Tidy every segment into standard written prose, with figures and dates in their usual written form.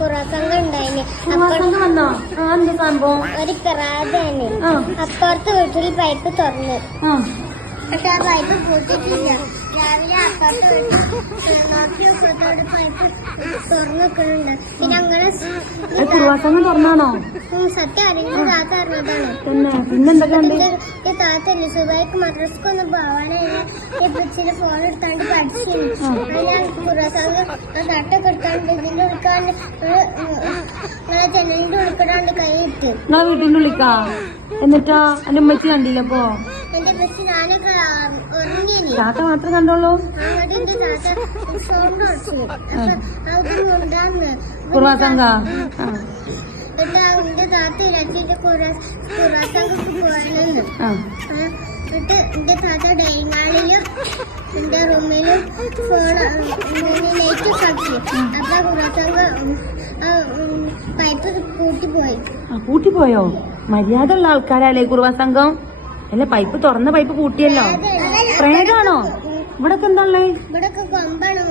കുറസംഘം ഉണ്ടായിന്. ഒരു കിറാതാണ്. അപ്പുറത്ത് വീട്ടിൽ പൈപ്പ് തുറന്നു. പക്ഷെ ആ പൈപ്പ് പൂട്ടിട്ടില്ല. രാവിലെ അപ്പുറത്ത് നോക്കി അപ്പുറത്തോട് പൈപ്പ് തുറന്നു നിൽക്കുന്നുണ്ട്. പിന്നെ അങ്ങനെ സത്യം അറിയുന്ന താത്ത അറിഞ്ഞതാണ്. ഈ താത്തല്ലേ സുബൈക്ക് മദ്രസക്കൊന്നും പോവാനായി ചില ഫോൺ എടുത്താണ്ട് പഠിച്ചു. ഞാൻ കുറസംഘം തട്ടൊക്കെ എടുത്താണ്ട് ഇതിന്റെ ഉൾക്കാണ്ട് ജനലിന്റെ ഉൾപ്പെടാണ്ട് കൈ ഇട്ട് വീട്ടിന്റെ ഉള്ളിക്കാ. എന്നിട്ടാ എന്റെ ഉമ്മച്ചി കണ്ടില്ലപ്പോ? എന്റെ ബസ് ഞാനൊക്കെ ഉറങ്ങിനി. താത്ത മാത്രം കണ്ടോളൂ. അതിന്റെ താത്ത ഫോൺ കുറച്ചു അത് ഉണ്ടാന്ന് കുറസംഘ. എന്നിട്ട് എന്റെ താത്ത ഇരച്ചിട്ട് കുറസംഘക്ക് പോകാനെന്ന്. എന്നിട്ട് എന്റെ താത്ത ഡൈനിങ്ങാളിലും എന്റെ റൂമിലും ഫോൺ നെറ്റ് കളിച്ചു. അപ്പൊ കുറസംഘം പൈപ്പ് കൂട്ടിപ്പോയി. കൂട്ടിപ്പോയോ? മര്യാദ ഉള്ള ആൾക്കാരല്ലേ കുറസംഘം? അല്ലെ പൈപ്പ് തുറന്ന പൈപ്പ് കൂട്ടിയല്ലോ. പ്രേതാണോ? ഇവിടൊക്കെ എന്താ ഉള്ളേ? ഇവിടൊക്കെ കൊമ്പാണ്.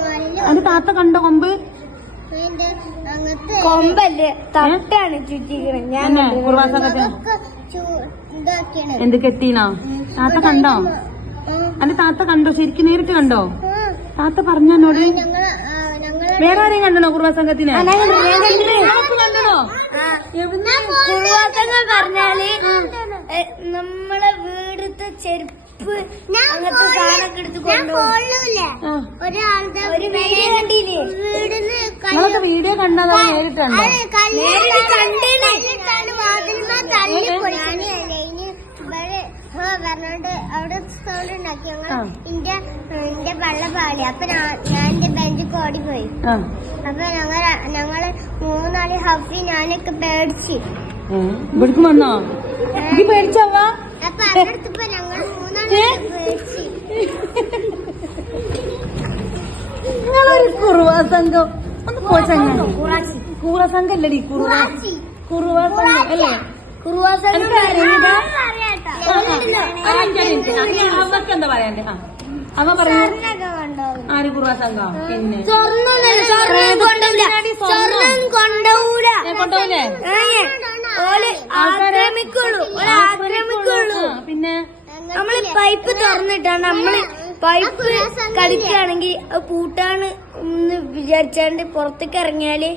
അത് താത്ത കണ്ടോ കൊമ്പ്? കൊമ്പല്ലേ തട്ടാണ് ചുറ്റിക്കണ. എന്ത് കെട്ടീനോ? താത്ത കണ്ടോ? അല്ല താത്ത കണ്ടോ? ശരിക്കും നേരിട്ട് കണ്ടോ? താത്ത പറഞ്ഞോട്. വേറെ ആരെയും കണ്ടോ കുറസംഘത്തിനെ? കണ്ടോ? കുറസംഘം പറഞ്ഞാല് നമ്മളെ വീടത്തെ ചെരുപ്പ് അങ്ങനത്തെ സാധനമൊക്കെ എടുത്ത് കൊണ്ടുപോകില്ലേ. ഒരാളുടെ ഒരു വീഡിയോ കണ്ടില്ലേ? വീടിന് വീഡിയോ കണ്ടോ? നേരിട്ടുണ്ടോ? കണ്ടിട്ടാണ് വാതിൽമ തള്ളിപ്പോയി. പറഞ്ഞോണ്ട് അവിടെ സൗണ്ട് ഉണ്ടാക്കി. ഞങ്ങൾ എന്റെ വെള്ള പാടി. അപ്പൊ ഞാൻ എന്റെ ബെഞ്ചിൽ ഓടിപ്പോയി. അപ്പൊ ഞങ്ങള് മൂന്നാളി ഹഫി ഞാനൊക്കെ പേടിച്ച്. ഇവിടേക്ക് വന്നോ? പേടിച്ചവാ? അപ്പൊ അടുത്തപ്പോ ഞങ്ങൾ മൂന്നാളി പേടിച്ച്. നിങ്ങളൊരു കുറസംഘം ഒന്ന് പോച്ചങ്ങ. കുറസംഘം അല്ലടി കുറസംഘം അല്ലേ? അവർക്ക് എന്താ പറയണ്ടേ? അവ പറയാ ആര് കുറസംഘം? പിന്നെ കൊണ്ടുപോകൂലേ? പിന്നെ നമ്മള് പൈപ്പ് തുറന്നിട്ടാണ് നമ്മള് പൈപ്പ് കളിക്കുകയാണെങ്കിൽ അത് പൂട്ടാണ് എന്ന് വിചാരിച്ചാണ്ട് പുറത്തേക്ക് ഇറങ്ങിയാല്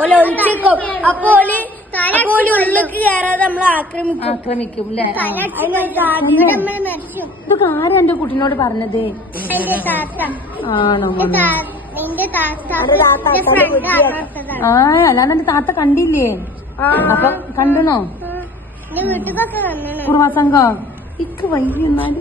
ഓല ഒളിച്ചേക്കും. അപ്പൊ ഓല് ഉള്ളിലേക്ക് കയറാതെ നമ്മളെ ആക്രമിക്കും അല്ലേ? ഇതൊക്കെ ആരാ എന്റെ കുട്ടീനോട് പറഞ്ഞത്? ആണോ? അല്ലാണ്ട് എന്റെ താത്ത കണ്ടില്ലേ? അപ്പൊ കണ്ടണോ വീട്ടിലൊക്കെ കുറസംഘം? ഇക്ക് വൈകി എന്നാലും